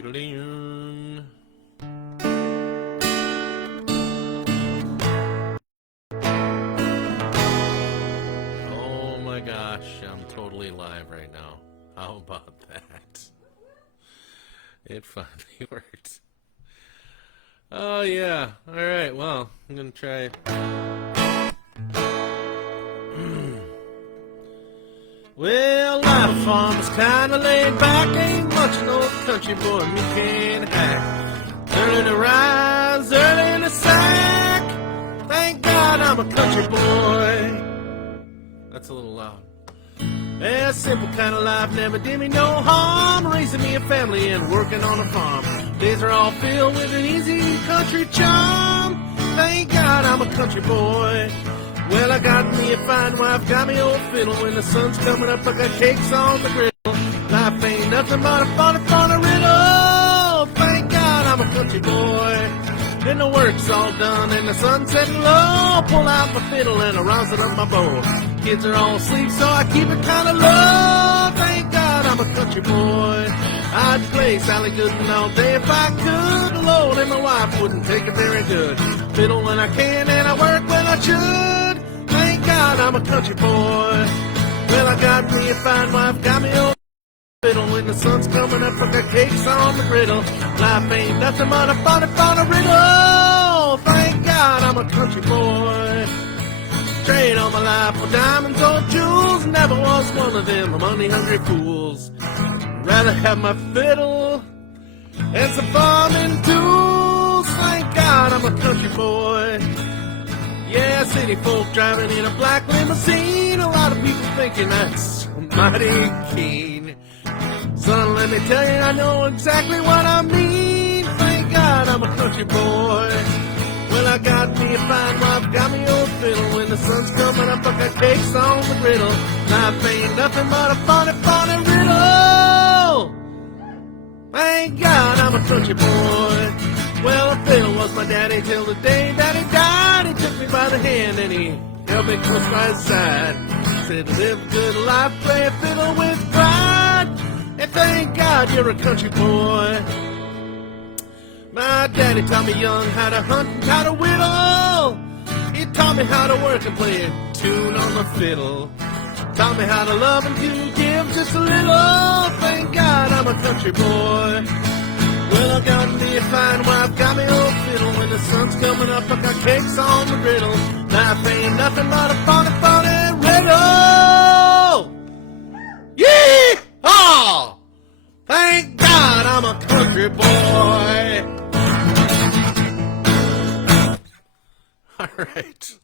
Doodle-doo. Oh my gosh, I'm totally live right now. How about that? It finally worked. Oh yeah. Alright, well, I'm gonna try. Well, life farm is kinda laid back. Ain't much an old country boy me can hack. Early to rise, early to sack. Thank God I'm a country boy. That's a little loud. A simple kind of life never did me no harm. Raising me a family and working on a farm. Days are all filled with an easy country charm. Thank God I'm a country boy. Well, I got me a fine wife, got me old fiddle. When the sun's coming up, I got cakes on the griddle. Life ain't nothing but a funny riddle. Thank God I'm a country boy. Then the work's all done and the sun's setting low. Pull out my fiddle and I rousing up my bow. Kids are all asleep, so I keep it kind of low. Thank God I'm a country boy. I'd play Sally Gooden all day if I could. Lord, and my wife wouldn't take it very good. Fiddle when I can and I work when I should. Thank God I'm a country boy. Well, I got me a fine wife, got me old fiddle. When the sun's coming up, I got cakes on the griddle. Life ain't nothing but a funny riddle. Thank God I'm a country boy. Trade all my life for diamonds or jewels. Never was one of them money-hungry fools. Rather have my fiddle and some farming tools. Thank God I'm a country boy. Yeah, city folk driving in a black limousine. A lot of people thinking that's mighty keen. Son, let me tell you, I know exactly what I mean. Thank God I'm a country boy. Well, I got me a fine wife, got me old fiddle. When the sun's coming up, I got cakes on the griddle. Life ain't nothing but a funny riddle. Thank God I'm a country boy. Well, a fiddle was my daddy till the day that he died. He took me by the hand and he held me close by his side. Said, live a good life, play a fiddle with pride. And thank God you're a country boy. My daddy taught me young how to hunt and how to whittle. He taught me how to work and play a tune on the fiddle. Taught me how to love and to give just a little. Thank God I'm a country boy. Well, I got me a fine wife, got me old fiddle. When the sun's coming up, I got cakes on the griddle. Life ain't nothing but a funny riddle. Yee-haw! Thank God I'm a country boy. All right.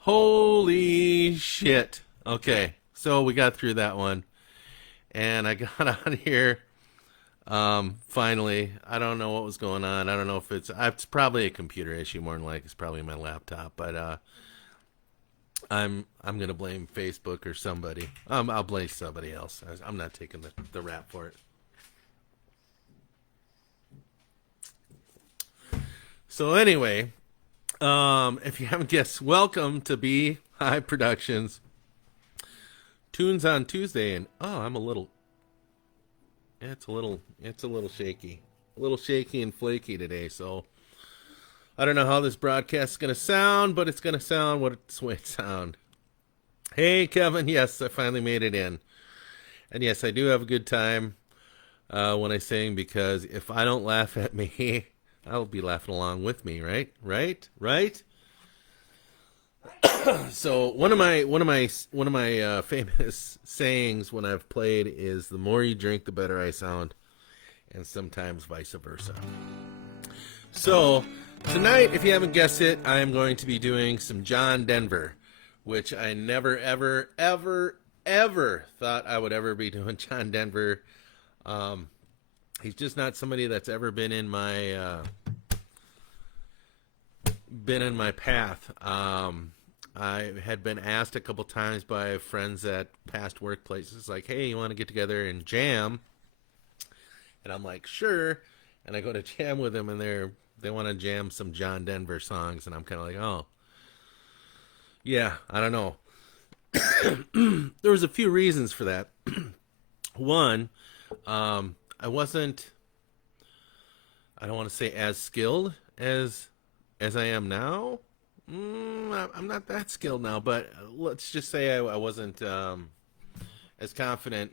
Holy shit. Okay, so we got through that one. And I got on here. Finally, I don't know what was going on. I don't know if it's probably a computer issue more than like it's probably my laptop, but I'm gonna blame Facebook or somebody. I'll blame somebody else. I'm not taking the rap for it. So anyway, if you haven't guessed, welcome to b.hive Productions. Tunes on Tuesday, and I'm a little. It's a little shaky. A little shaky and flaky today, so I don't know how this broadcast is going to sound, but it's going to sound what it's way it sound. Hey, Kevin, yes, I finally made it in. And yes, I do have a good time when I sing, because if I don't laugh at me, I'll be laughing along with me, right? Right? So one of my famous sayings when I've played is, the more you drink, the better I sound, and sometimes vice versa. So tonight, if you haven't guessed it, I am going to be doing some John Denver, which I never ever thought I would ever be doing John Denver. He's just not somebody that's ever been in my path. I had been asked a couple times by friends at past workplaces, like, hey, you want to get together and jam? And I'm like, sure. And I go to jam with them, and they want to jam some John Denver songs, and I'm kind of like, oh, yeah, I don't know. There was a few reasons for that. One, I wasn't. I don't want to say as skilled as I am now. I'm not that skilled now, but let's just say I wasn't as confident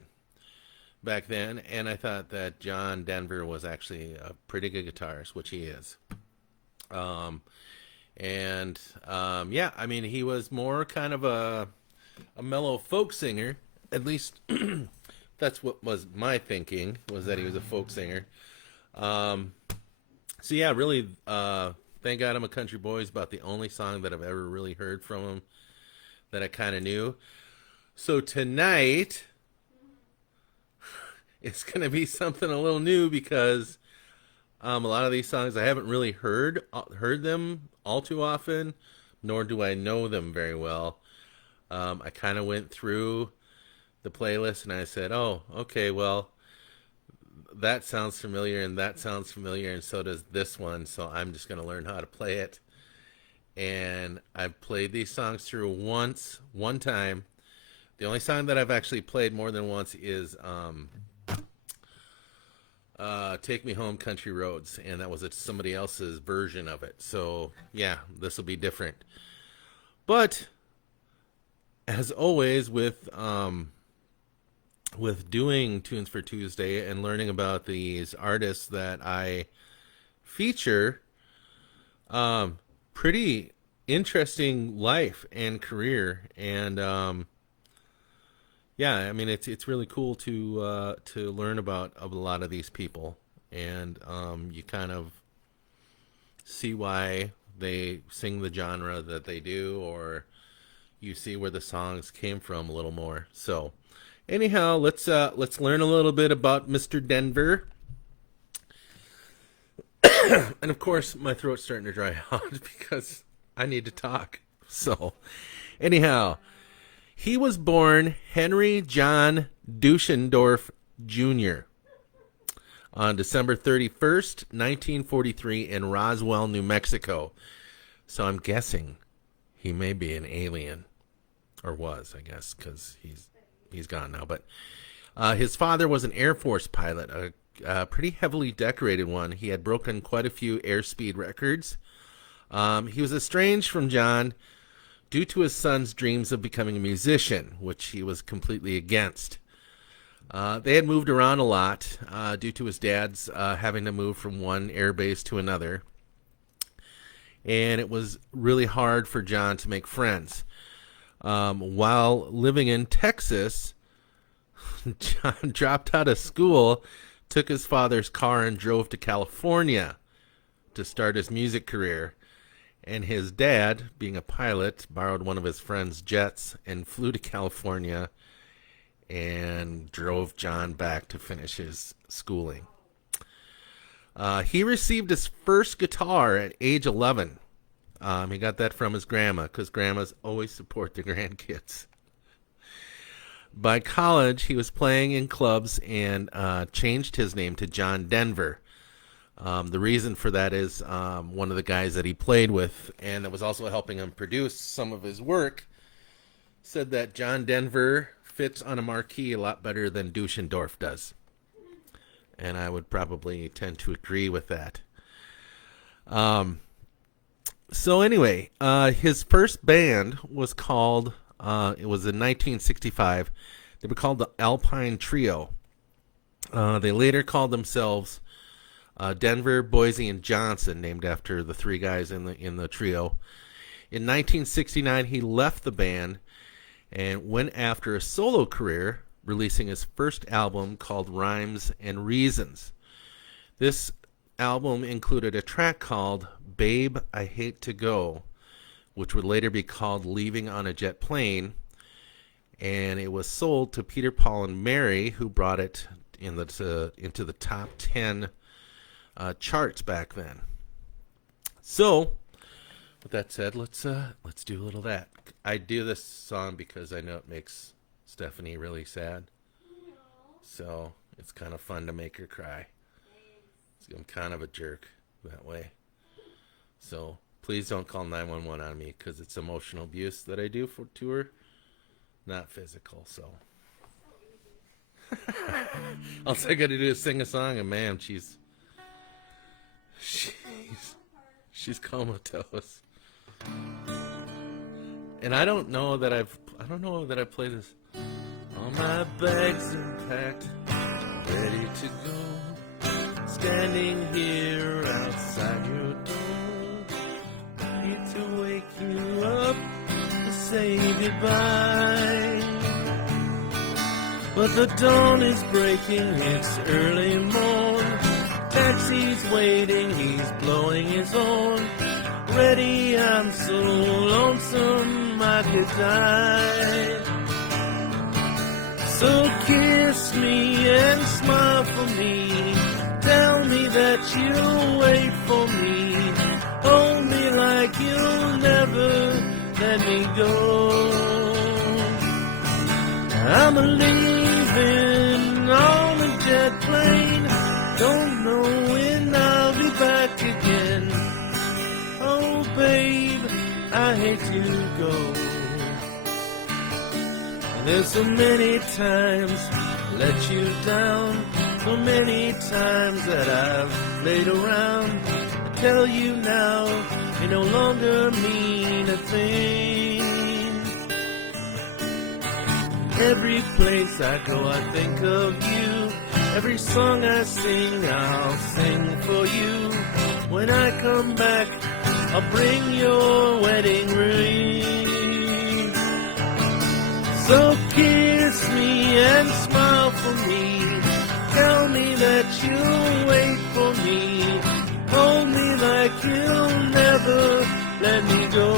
back then, and I thought that John Denver was actually a pretty good guitarist, which he is. Um, yeah, I mean, he was more kind of a mellow folk singer. At least that's what was my thinking, was that he was a folk singer. Um, so yeah, really, thank God I'm a Country Boy is about the only song that I've ever really heard from him that I kind of knew. So tonight it's gonna be something a little new because a lot of these songs I haven't really heard them all too often, nor do I know them very well. I kind of went through the playlist and I said, "Oh, okay, well, that sounds familiar and that sounds familiar, and so does this one. So I'm just gonna learn how to play it." And I've played these songs through one time. The only song that I've actually played more than once is "Take Me Home, Country Roads," and that was somebody else's version of it. So yeah, this will be different. But as always, with doing Tunes for Tuesday and learning about these artists that I feature, pretty interesting life and career, and yeah, I mean it's really cool to learn about a lot of these people, and you kind of see why they sing the genre that they do, or you see where the songs came from a little more. So, anyhow, let's learn a little bit about Mr. Denver. And of course, my throat's starting to dry out because I need to talk. So, anyhow, he was born Henry John Duschendorf Jr. on December 31st, 1943 in Roswell, New Mexico. So I'm guessing he may be an alien, or was, I guess, because he's gone now. But his father was an Air Force pilot, a pretty heavily decorated one. He had broken quite a few airspeed records. He was estranged from John due to his son's dreams of becoming a musician, which he was completely against. They had moved around a lot due to his dad's having to move from one airbase to another. And it was really hard for John to make friends. While living in Texas, John dropped out of school, took his father's car, and drove to California to start his music career. And his dad, being a pilot, borrowed one of his friend's jets and flew to California and drove John back to finish his schooling. He received his first guitar at age 11. He got that from his grandma, because grandmas always support their grandkids. By college, he was playing in clubs and changed his name to John Denver. The reason for that is one of the guys that he played with and that was also helping him produce some of his work said that John Denver fits on a marquee a lot better than Duschendorf does. And I would probably tend to agree with that. So anyway, his first band was called, it was in 1965, they were called the Alpine Trio. They later called themselves Denver, Boise, and Johnson, named after the three guys in the trio. In 1969, he left the band and went after a solo career, releasing his first album called Rhymes and Reasons. This album included a track called Babe, I Hate to Go, which would later be called Leaving on a Jet Plane, and it was sold to Peter, Paul, and Mary, who brought it into the top 10 charts back then. So, with that said, let's do a little of that. I do this song because I know it makes Stephanie really sad. So it's kind of fun to make her cry. I'm kind of a jerk that way. So please don't call 911 on me, because it's emotional abuse that I do to her, not physical. So All I gotta do is sing a song, and man, she's comatose. And I don't know that I've played this. All my bags are packed, ready to go. Standing here outside your door. Need to wake you up to say goodbye. But the dawn is breaking, it's early morn. Taxi's waiting, he's blowing his horn. Ready, I'm so lonesome I could die. So kiss me and smile for me. Tell me that you'll wait for me. Hold me like you'll never let me go. I'm leaving on a jet plane. Don't know when I'll be back again. Oh, babe, I hate to go. There's so many times I let you down. So many times that I've played around. I tell you now, you no longer mean a thing. Every place I go, I think of you. Every song I sing, I'll sing for you. When I come back, I'll bring your wedding ring. So kiss me and smile for me. Tell me that you'll wait for me. Hold me like you'll never let me go.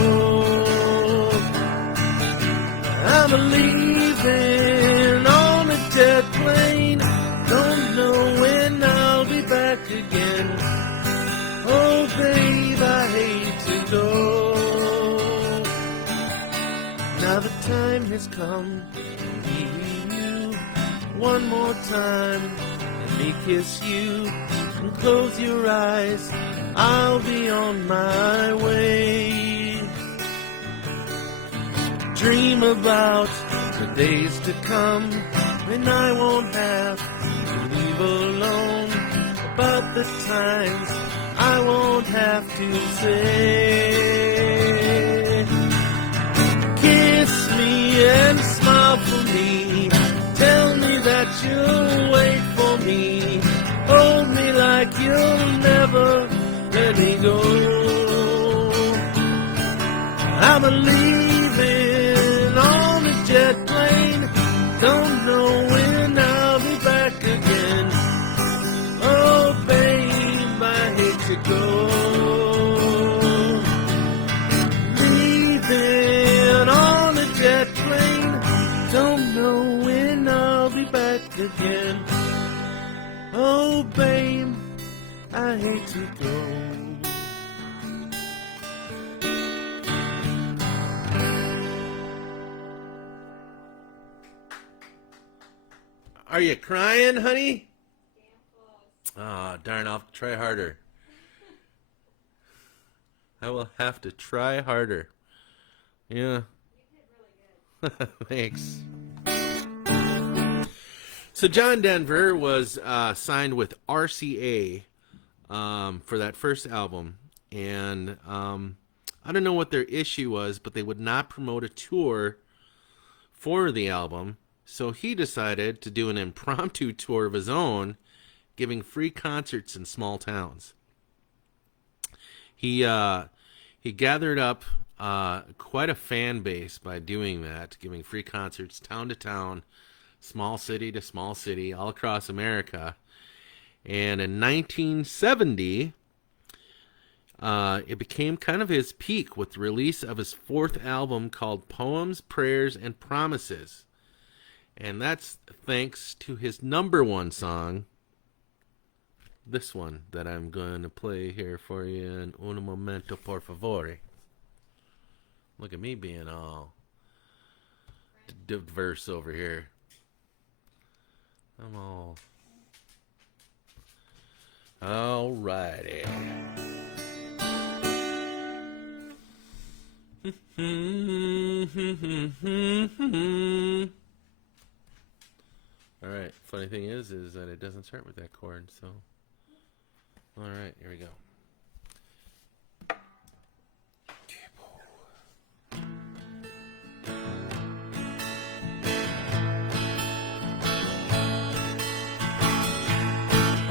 I'm leaving on a jet plane. Don't know when I'll be back again. Oh, babe, I hate to go. Now the time has come to leave you one more time. Let me kiss you and close your eyes. I'll be on my way. Dream about the days to come when I won't have to leave alone. About the times I won't have to say. Kiss me and smile for me. Tell me that you'll wait for me. Hold me like you'll never let me go. I'm leaving on a jet plane. Don't know when I'll be back again. Oh, babe, I hate to go. Leaving on a jet plane. Don't know when I'll be back again. Oh, babe, I hate to go. Are you crying, honey? Ah, darn, I'll try harder. I will have to try harder. Yeah. You did really good. Thanks. So John Denver was signed with RCA for that first album. And I don't know what their issue was, but they would not promote a tour for the album. So he decided to do an impromptu tour of his own, giving free concerts in small towns. He gathered up quite a fan base by doing that, giving free concerts town to town, small city to small city, all across America. And in 1970, it became kind of his peak with the release of his fourth album called Poems, Prayers, and Promises. And that's thanks to his number one song, this one that I'm going to play here for you in un momento por favore. Look at me being all diverse over here. I'm all righty. All right. right. Funny thing is that it doesn't start with that chord. So, all right, here we go.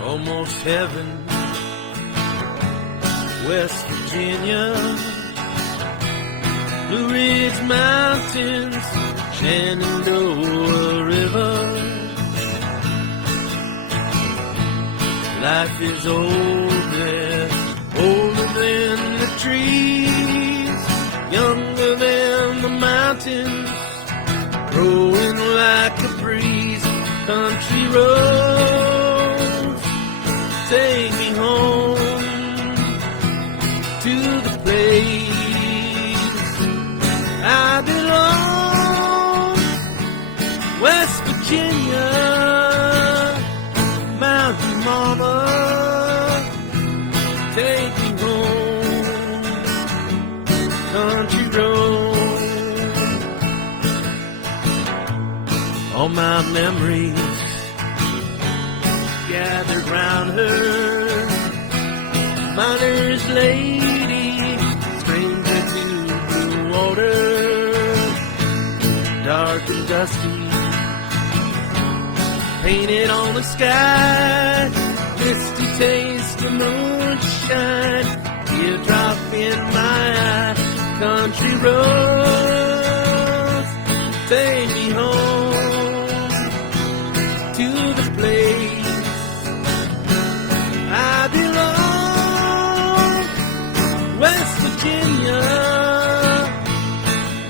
Almost heaven, West Virginia, Blue Ridge Mountains, Shenandoah River. Life is old there, older than the trees, younger than the mountains, growing like a breeze. Country roads take me home to the place I belong. West Virginia, Mountain Mama, take me home. Country road, all my memories gathered round her. Miner's lady, stranger to blue water, dark and dusty, painted on the sky, misty taste of moonshine, teardrop in my eye. Country roads take me home to the place I belong. West Virginia,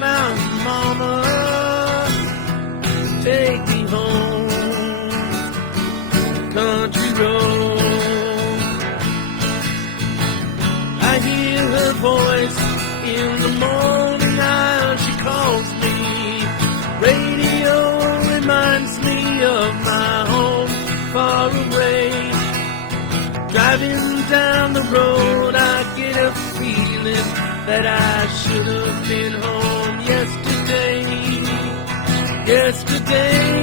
Mountain Mama, take me home. Country road, I hear her voice in the morning now. She calls me. Radio reminds me of my home far away. Driving down the road, I get a feeling that I should have been home yesterday. Yesterday,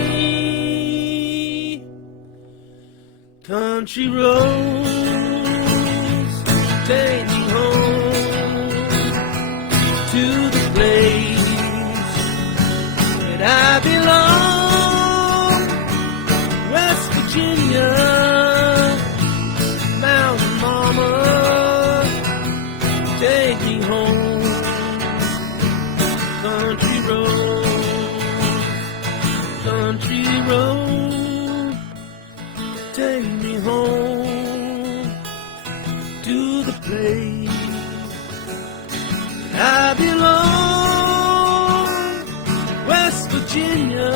country roads take me home to the place that I belong. West Virginia, Mountain Mama, take me home. Country road, take me home to the place I belong. West Virginia,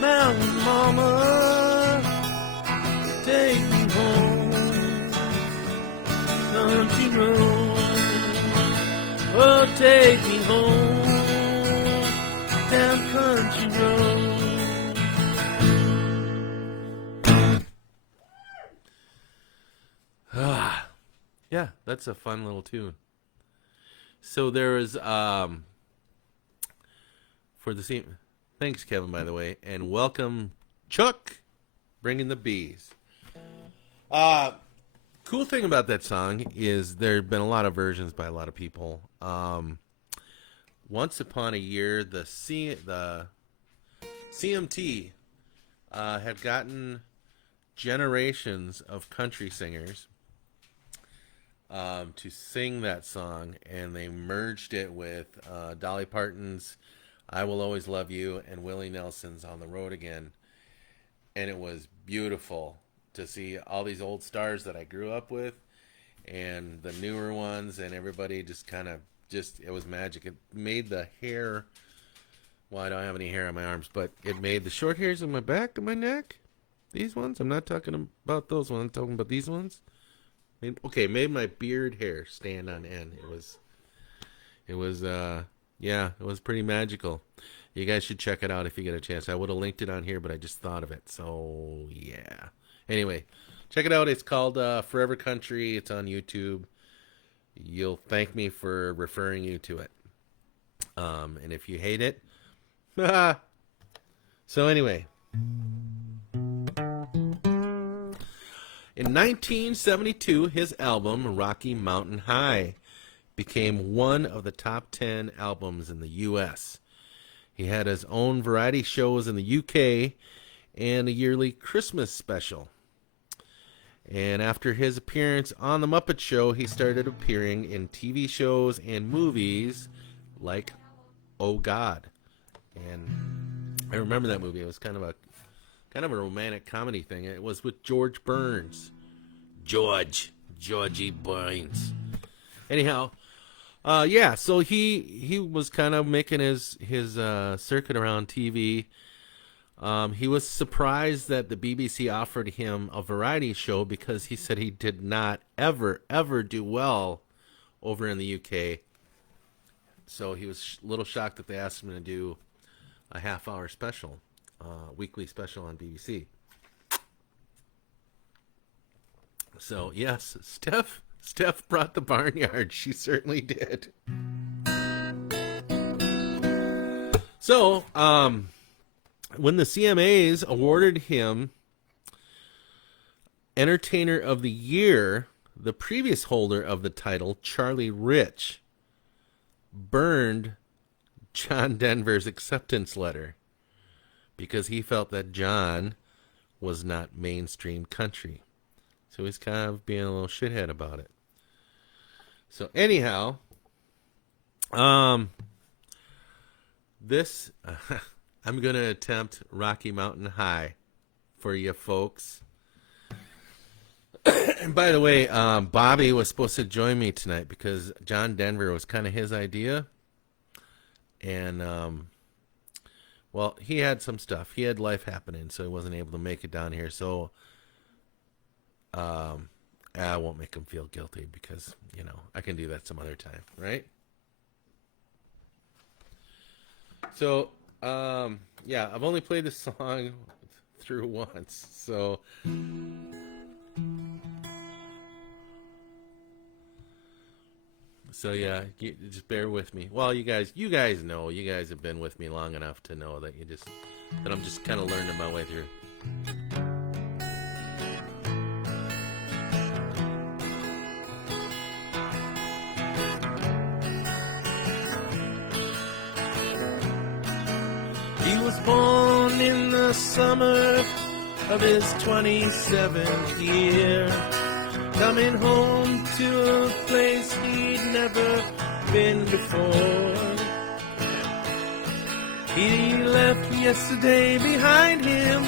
Mountain Mama, take me home. Country road, oh, take me home. Down country road. Yeah, that's a fun little tune. So there is for the scene. Thanks, Kevin, by the way, and welcome, Chuck, bringing the bees. Cool thing about that song is there have been a lot of versions by a lot of people. Once upon a year, the CMT had gotten generations of country singers to sing that song, and they merged it with Dolly Parton's I Will Always Love You and Willie Nelson's On the Road Again. And it was beautiful to see all these old stars that I grew up with and the newer ones, and everybody just kind of it was magic. It made the hair, well, I don't have any hair on my arms, but it made the short hairs on my back and my neck, these ones, I'm not talking about those ones, I'm talking about these ones. Made my beard hair stand on end. It was pretty magical. You guys should check it out if you get a chance. I would have linked it on here, but I just thought of it. So, yeah. Anyway, check it out. It's called Forever Country. It's on YouTube. You'll thank me for referring you to it. And if you hate it, so anyway, In 1972, his album, Rocky Mountain High, became one of the top 10 albums in the U.S. He had his own variety shows in the U.K. and a yearly Christmas special. And after his appearance on The Muppet Show, he started appearing in TV shows and movies like Oh God. And I remember that movie. It was kind of a romantic comedy thing. It was with George Burns. Georgie Burns. Anyhow, so he was kind of making his circuit around TV. He was surprised that the BBC offered him a variety show because he said he did not ever do well over in the UK. So he was a little shocked that they asked him to do a half-hour special, weekly special on BBC. So yes, Steph brought the barnyard. She certainly did. So, when the CMAs awarded him Entertainer of the Year, the previous holder of the title, Charlie Rich, burned John Denver's acceptance letter because he felt that John was not mainstream country. So he's kind of being a little shithead about it. So anyhow, this I'm going to attempt Rocky Mountain High for you folks. And by the way, Bobby was supposed to join me tonight because John Denver was kind of his idea. And, well, he had some stuff. He had life happening, so he wasn't able to make it down here. So, I won't make him feel guilty because, I can do that some other time, right? So, I've only played this song through once, so... So just bear with me. Well, you guys know, you guys have been with me long enough to know that I'm just kind of learning my way through. He was born in the summer of his 27th year, coming home to a place he'd never been before. He left yesterday behind him.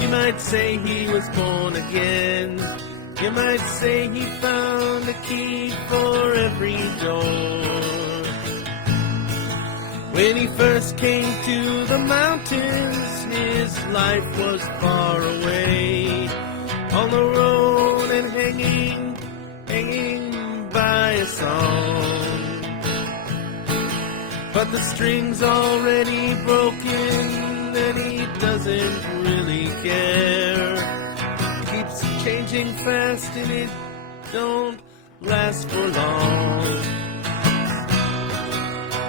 You might say he was born again. You might say he found a key for every door. When he first came to the mountains, his life was far away, on the road and hanging by a song. But the string's already broken and he doesn't really care. Keeps changing fast and it don't last for long.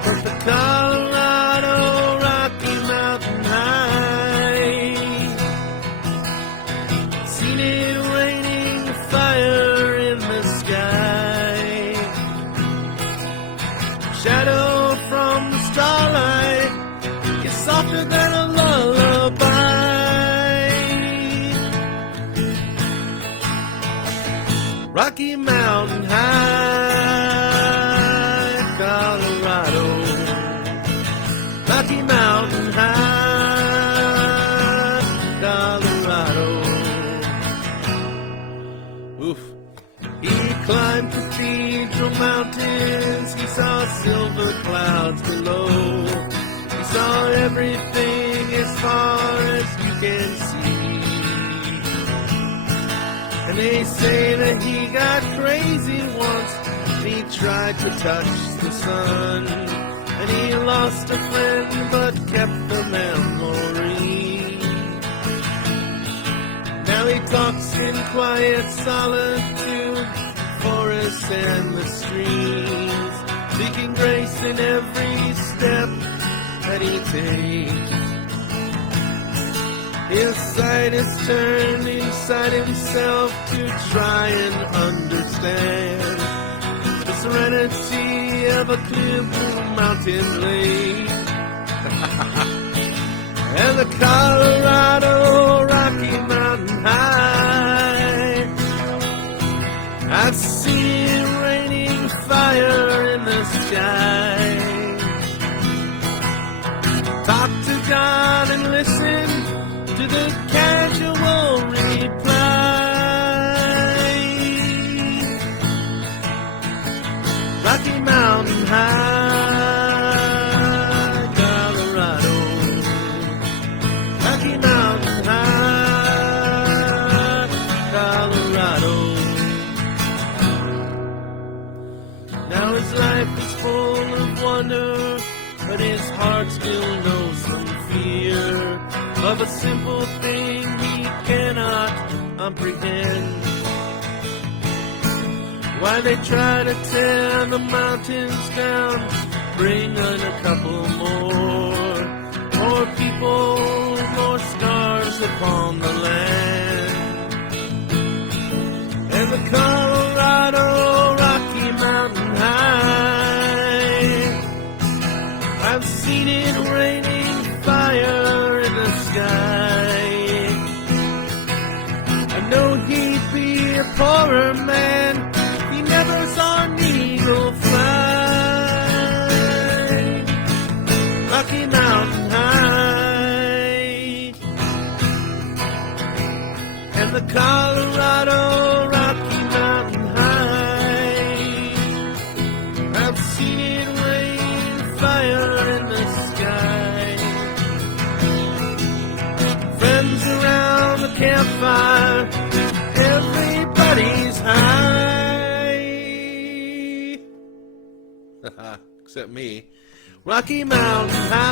But the Colorado Rocky Mountain High, seen it raining fire in the sky, shadow from the starlight is softer than a lullaby. Rocky Mountain High, Colorado. Rocky Mountain High, Colorado. Oof. He climbed cathedral mountains. He saw silver clouds below. He saw everything as far as you can see. And they say that he got crazy once. He tried to touch the sun. And he lost a friend but kept the memory. Now he talks in quiet solitude, forests and the streams, seeking grace in every step that he takes. His sight is turned inside himself to try and understand the serenity of a clear blue mountain lake. And the Colorado Rocky Mountain High. I've seen it raining fire in the sky. Talk to John and listen to the casual reply. Rocky Mountain High, Colorado. Rocky Mountain High, Colorado. Now his life is full of wonder, but his heart still knows some fear of a simple thing he cannot comprehend. Why they try to tear the mountains down, bring on a couple more people, more scars upon the land. And the Colorado Rocky Mountain High, I've seen it raining fire in the sky. I know he'd be a poorer man if he never saw an eagle fly. Rocky Mountain High, and the Colorado Rocky Mountain High, I've seen it rain fire in the sky. Friends around the campfire, everybody's high. Except me. Rocky Mountain High,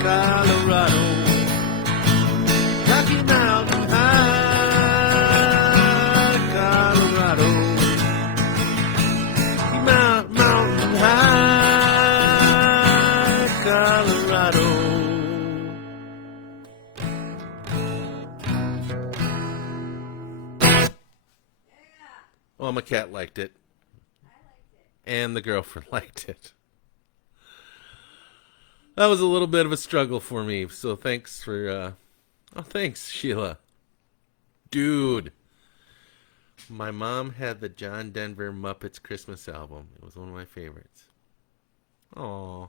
Colorado. Rocky Mountain High, Colorado. Mountain High, Colorado. Well, my cat liked it. And the girlfriend liked it. That was a little bit of a struggle for me, so thanks for, thanks, Sheila. Dude. My mom had the John Denver Muppets Christmas album. It was one of my favorites. Oh.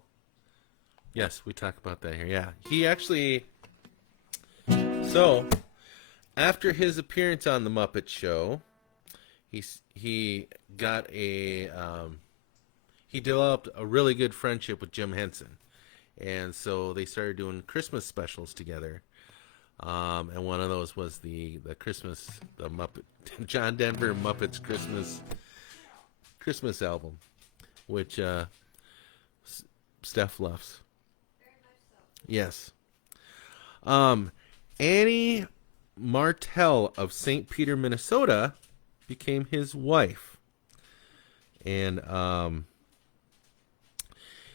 Yes, we talk about that here. Yeah. He actually... So, after his appearance on the Muppet Show, he got a... he developed a really good friendship with Jim Henson. And so they started doing Christmas specials together. And one of those was the Muppet John Denver Muppets Christmas album, which Steph loves. Very much so. Yes. Annie Martell of St. Peter, Minnesota, became his wife, and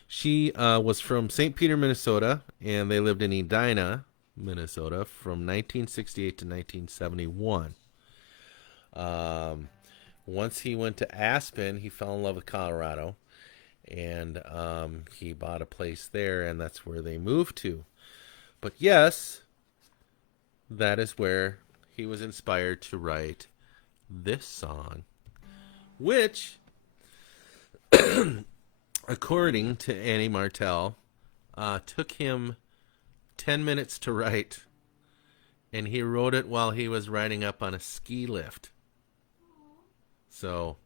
she was from St. Peter, Minnesota, and they lived in Edina, Minnesota, from 1968 to 1971. Once he went to Aspen, he fell in love with Colorado, and he bought a place there, and that's where they moved to. But yes, that is where he was inspired to write this song, which, according to Annie Martell, took him 10 minutes to write, and he wrote it while he was riding up on a ski lift. So,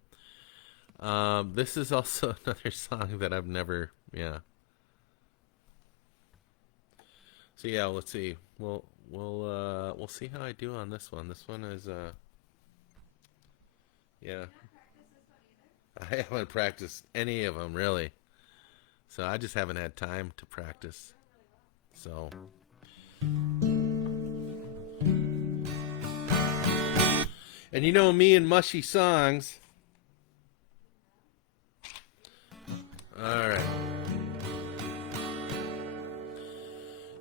this is also another song that I've never, So yeah, let's see. We'll see how I do on this one. This one is, I haven't practiced any of them really. So I just haven't had time to practice. So. And you know me and mushy songs. Alright.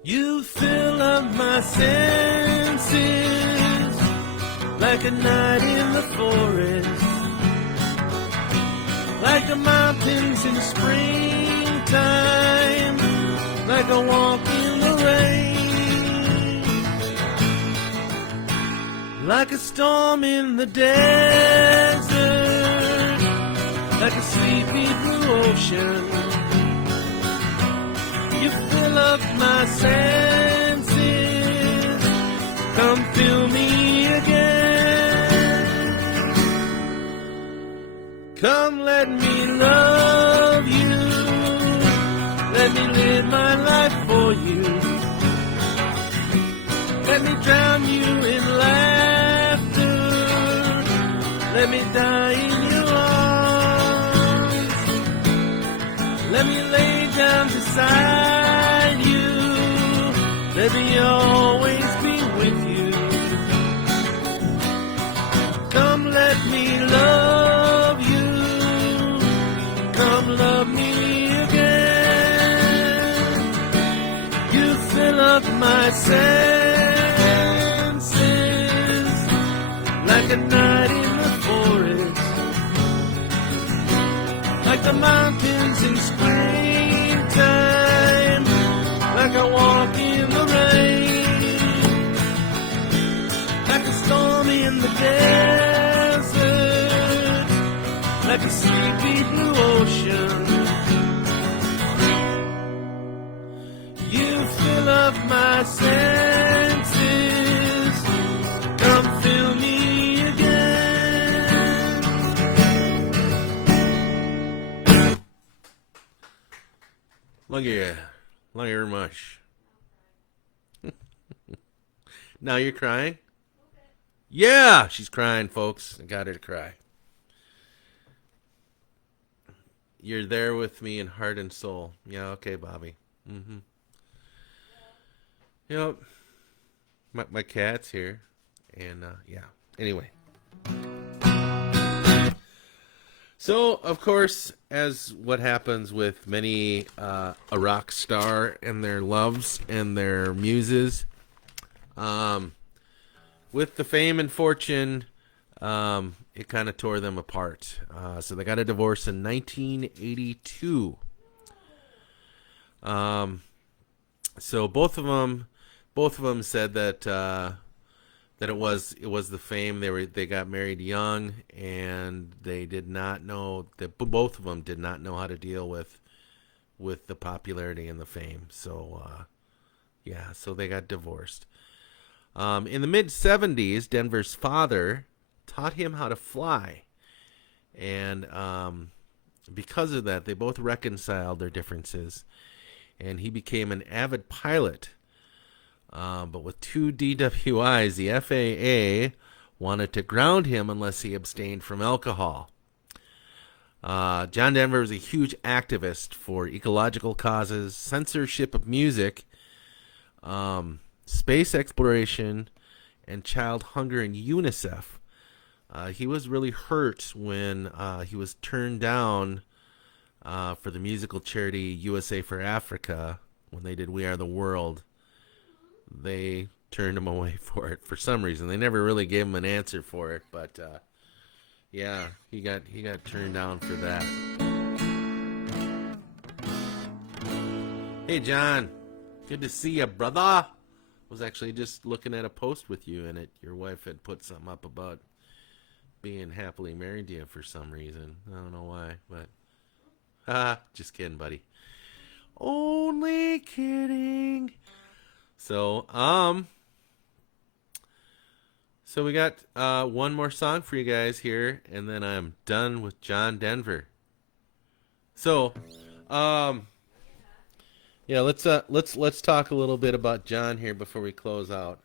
You fill up my senses like a night in the forest, like the mountains in the springtime, like a walk in the rain, like a storm in the desert, like a sleepy blue ocean. You fill up my senses, come fill me again. Come let me love you, let me live my life for you. Let me drown you in laughter, let me die in your arms. Let me lay down beside you, let me always be with you. Come let me love you, come love me again. You fill up my senses like a night in the forest, like the mountains in springtime, like a walk in the rain, like a storm in the desert, like a sleepy blue ocean. You fill up my senses, come fill me again. Look at your mush. Now you're crying? Yeah, she's crying, folks. I got her to cry. You're there with me in heart and soul. Yeah, okay, Bobby. Mm-hmm. Yep. My cat's here. And, yeah. Anyway. So, of course, as what happens with many a rock star and their loves and their muses, with the fame and fortune, it kind of tore them apart. So they got a divorce in 1982. So both of them said that it was the fame. They got married young, and they did not know that both of them did not know how to deal with the popularity and the fame. So yeah, so they got divorced. In the mid-70s, Denver's father taught him how to fly, and because of that, they both reconciled their differences, and he became an avid pilot. But with 2 DWIs, the FAA wanted to ground him unless he abstained from alcohol. John Denver was a huge activist for ecological causes, censorship of music, space exploration, and child hunger and UNICEF. He was really hurt when he was turned down for the musical charity USA for Africa when they did We Are the World. They turned him away for it for some reason. They never really gave him an answer for it, but yeah, he got turned down for that. Hey, John, good to see you, brother. I was actually just looking at a post with you, and your wife had put something up about being happily married to you for some reason. I don't know why, but just kidding, buddy. Only kidding. So, so we got one more song for you guys here, and then I'm done with John Denver. So, yeah, let's talk a little bit about John here before we close out.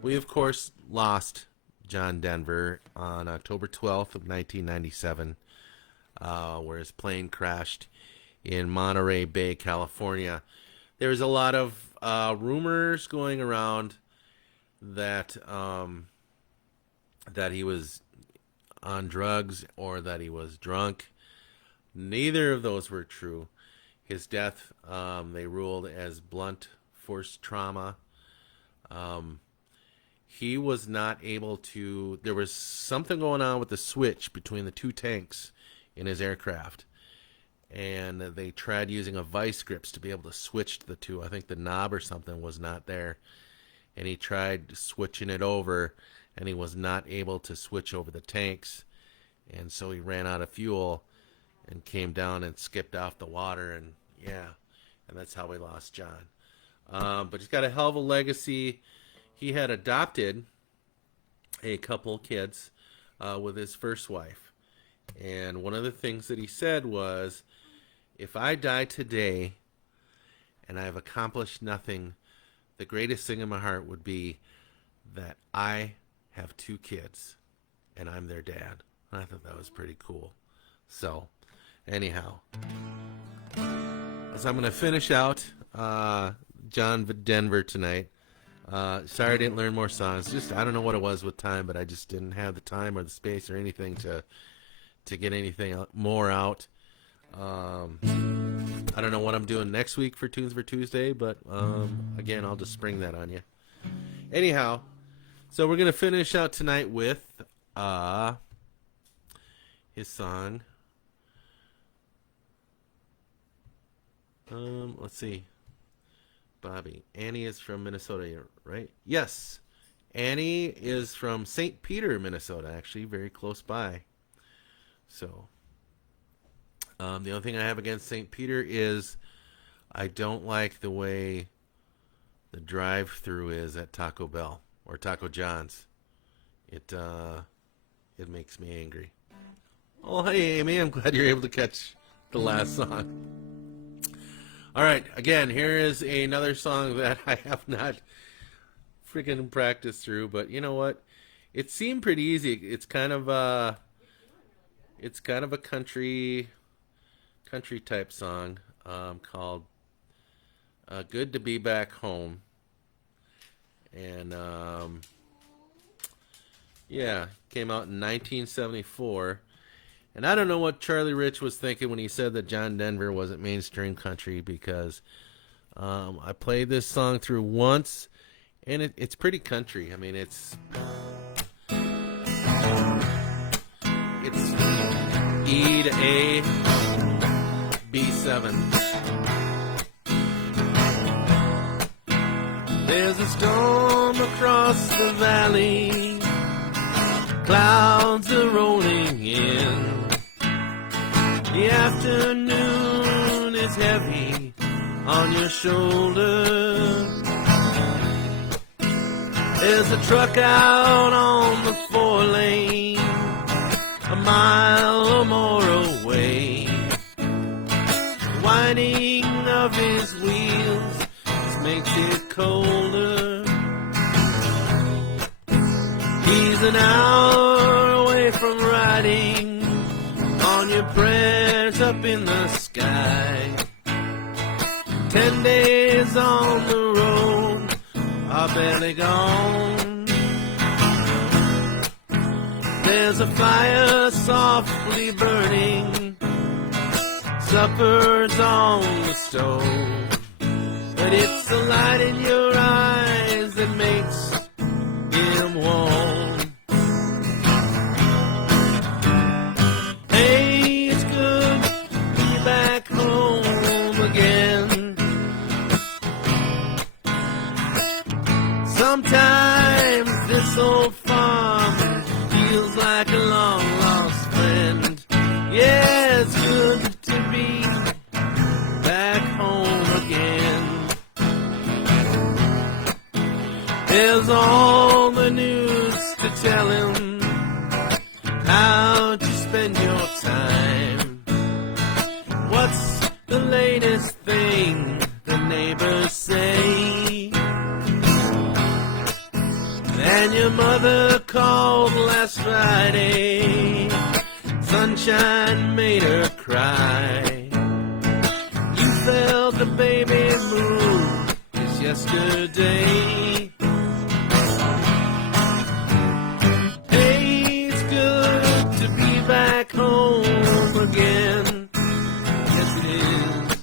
We of course lost John Denver on October 12th of 1997, where his plane crashed in Monterey Bay, California. There was a lot of rumors going around that that he was on drugs or that he was drunk. Neither of those were true. His death, they ruled as blunt force trauma. He was not able to, there was something going on with the switch between the two tanks in his aircraft. And they tried using a vice grips to be able to switch the two. I think the knob or something was not there. And he tried switching it over, and he was not able to switch over the tanks. And so he ran out of fuel and came down and skipped off the water. And yeah, and that's how we lost John. But he's got a hell of a legacy. He had adopted a couple kids with his first wife. And one of the things that he said was, if I die today and I have accomplished nothing, the greatest thing in my heart would be that I have 2 kids and I'm their dad. I thought that was pretty cool. So, anyhow, as I'm going to finish out John Denver tonight. Sorry I didn't learn more songs. Just, I don't know what it was with time, but I just didn't have the time or the space or anything to get anything more out. I don't know what I'm doing next week for Tunes for Tuesday, but again, I'll just spring that on you. Anyhow, so we're going to finish out tonight with his song. Let's see. Bobby. Annie is from Minnesota, right? Yes. Annie is from St. Peter, Minnesota, actually, very close by. So, the only thing I have against St. Peter is I don't like the way the drive-through is at Taco Bell or Taco John's. It makes me angry. Oh, hey, Amy, I'm glad you're able to catch the last song. All right, again, here is another song that I have not freaking practiced through, but you know what? It seemed pretty easy. It's kind of a country type song called "Good to Be Back Home," and yeah, came out in 1974. And I don't know what Charlie Rich was thinking when he said that John Denver wasn't mainstream country, because I played this song through once, and it's pretty country. I mean, it's E to A, B7. There's a storm across the valley, clouds are rolling in. The afternoon is heavy on your shoulder. There's a truck out on the 4-lane, a mile or more away. The whining of his wheels just makes it colder. He's an hour away from riding on your prayers up in the sky. 10 days on the road are barely gone. There's a fire softly burning, supper's on the stove, but it's the light in your eyes that makes him warm. Hey, it's good to be back home again. Sometimes this old farm feels like a long lost friend. Yeah, it's good to be back home again. There's all the news to tell him how to spend your time. What's the latest thing the neighbors say? And your mother called last Friday, sunshine made her cry. You felt the baby move just yesterday. Back home again. Yes, it is.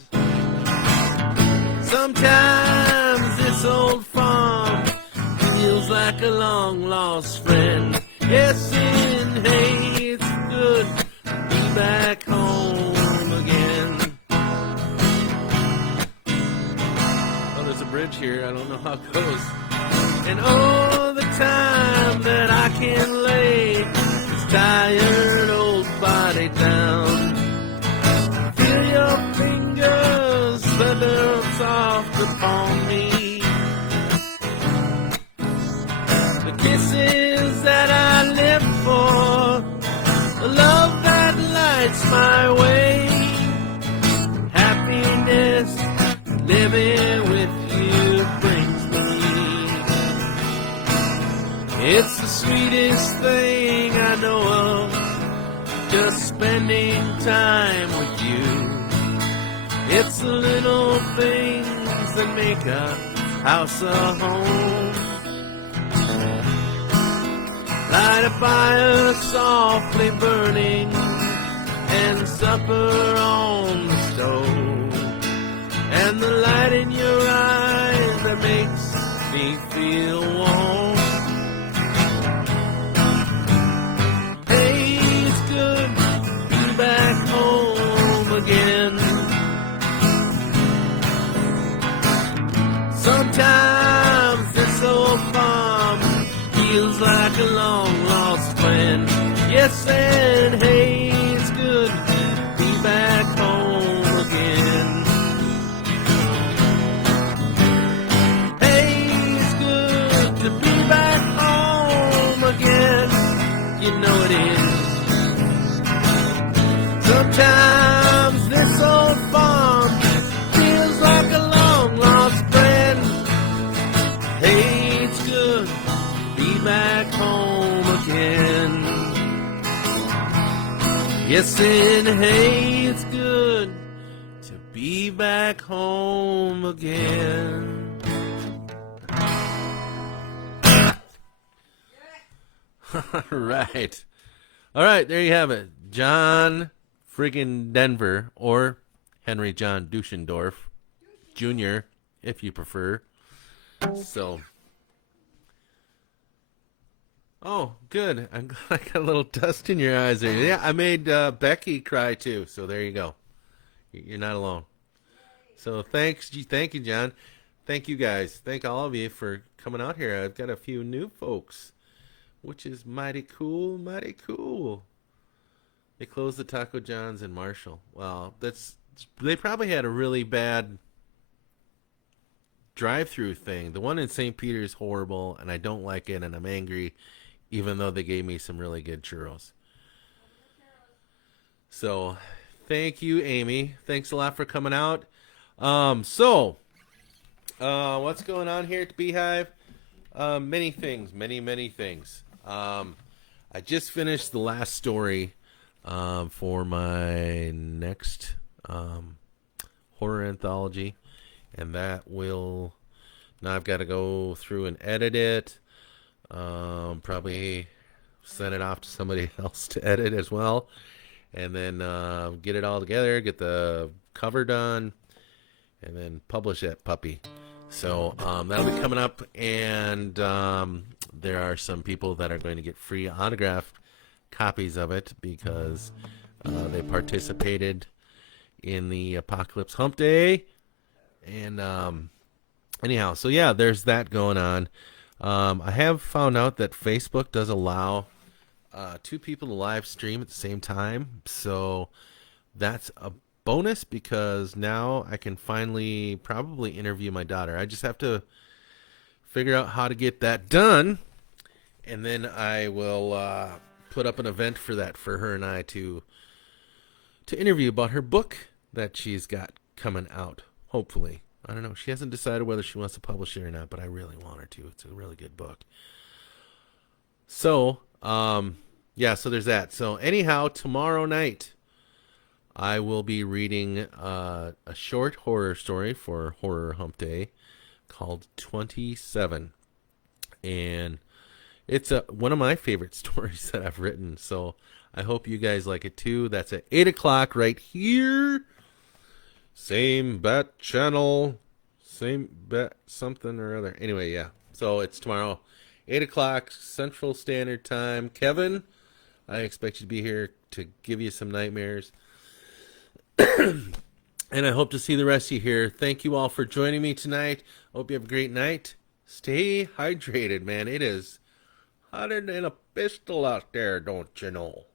Sometimes this old farm feels like a long-lost friend. Yes, and hey, it's good to be back home again. Oh, there's a bridge here. I don't know how it goes. And oh, the time that I can lay this tired old body down. Feel your fingers feather soft upon me. The kisses that I live for, the love that lights my way, happiness living with you brings me. It's the sweetest thing I know of, just spending time with you. It's the little things that make a house a home. Light a fire softly burning and supper on the stove, and the light in your eyes that makes me feel warm. Hey, it's good to be back home again. Sometimes this old farm feels like a long-lost friend. Yes, and hey, it's good to be back home again. Hey, it's good to be back home again. You know it is. Sometimes this old farm feels like a long-lost friend. Hey, it's good to be back home again. Yes, and hey, it's good to be back home again. All right, there you have it. John friggin' Denver, or Henry John Duschendorf Jr., if you prefer. So, oh, good. I'm glad I got a little dust in your eyes there. Yeah, I made Becky cry too. So there you go. You're not alone. So thank you, John. Thank you guys. Thank all of you for coming out here. I've got a few new folks, which is mighty cool, mighty cool. They closed the Taco John's in Marshall. Well, they probably had a really bad drive-through thing. The one in St. Peter is horrible, and I don't like it, and I'm angry, even though they gave me some really good churros. So, thank you, Amy. Thanks a lot for coming out. What's going on here at the b.hive? Many things, many things. I just finished the last story for my next horror anthology, and that will, now I've got to go through and edit it, probably send it off to somebody else to edit as well, and then get it all together, get the cover done, and then publish that puppy. So that'll be coming up, and there are some people that are going to get free autographed copies of it because they participated in the Apocalypse Hump Day. And anyhow, so yeah, there's that going on. I have found out that Facebook does allow two people to live stream at the same time, so that's a bonus because now I can finally probably interview my daughter. I just have to figure out how to get that done, and then I will put up an event for that for her and I to interview about her book that she's got coming out. Hopefully. I don't know. She hasn't decided whether she wants to publish it or not, but I really want her to. It's a really good book. So, yeah, so there's that. So, anyhow, tomorrow night, I will be reading a short horror story for Horror Hump Day called 27. And it's one of my favorite stories that I've written. So, I hope you guys like it too. That's at 8 o'clock right here. Same bat channel, Same bet something or other. Anyway, yeah. So it's tomorrow, 8 o'clock Central Standard Time. Kevin, I expect you to be here to give you some nightmares. And I hope to see the rest of you here. Thank you all for joining me tonight. Hope you have a great night. Stay hydrated, man. It is hotter than a pistol out there, don't you know?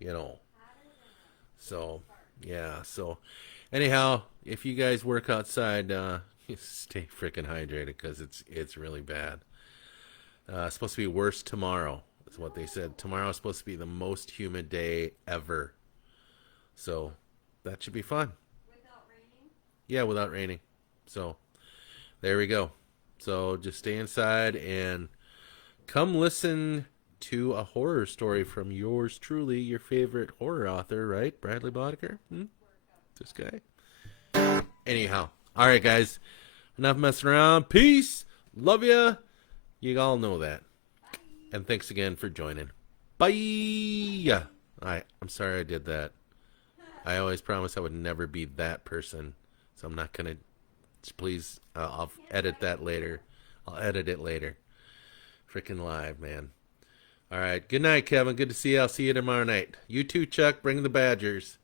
You know. So, yeah. So, anyhow, if you guys work outside, stay freaking hydrated because it's really bad. It's supposed to be worse tomorrow, is what they said. Tomorrow is supposed to be the most humid day ever. So, that should be fun. Without raining? Yeah, without raining. So, there we go. So, just stay inside and come listen to a horror story from yours truly, your favorite horror author, right? Bradley Bodeker? This guy? Anyhow. All right, guys. Enough messing around. Peace. Love ya. You all know that. Bye. And thanks again for joining. Bye. I'm sorry I did that. I always promised I would never be that person. So I'm not going to. Please, I'll edit that later. I'll edit it later. Freaking live, man. All right. Good night, Kevin. Good to see you. I'll see you tomorrow night. You too, Chuck. Bring the Badgers.